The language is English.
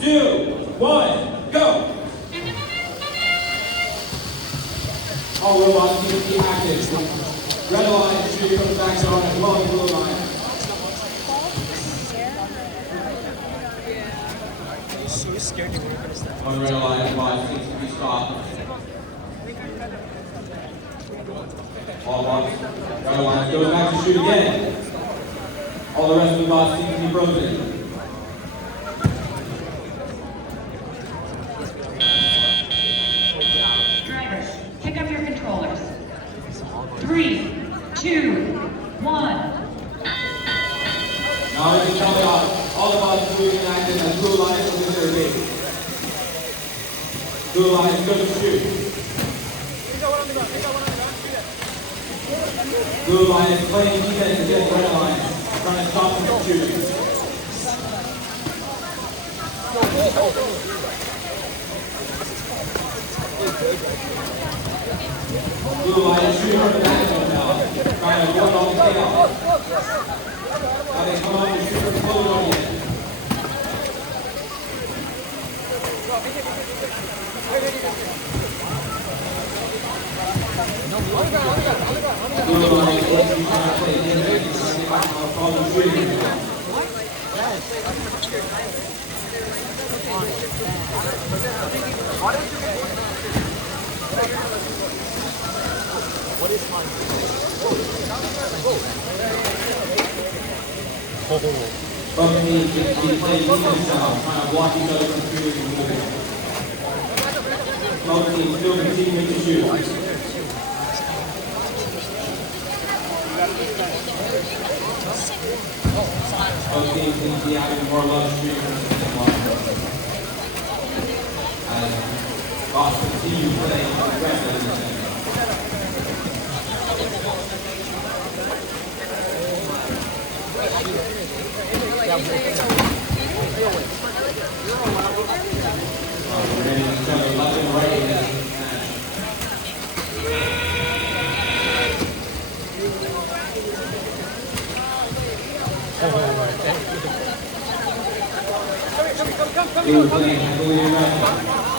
2, 1, go! All robots need to be active. Red line, shooting from the back zone, as well as blue line. So scared to work on his stuff. On the red line, bots needs to be stopped. All bots, red line goes back to shoot again. All the rest of the bots need to be frozen. Drivers, pick up your controllers. 3, 2, 1. Now we can tell it off. All the bots moving and acting as blue line is within their gate. Blue line is good to shoot. Blue line is playing defense against red line, trying to stop them from shooting. Blue line is shooting from the back zone now, trying to avoid all the chaos. Now they come out and shoot from the close audience. Blue line is trying to play defense against all the shooting. Both teams get to be playing defense now, trying to block each other from shooting and moving. Both teams still continuing to shoot. Both teams need to be having more love shooting than one. As Ross continues playing aggressive in the center. We're ready to show the left and right in this match. Blue playing heavily aggressive.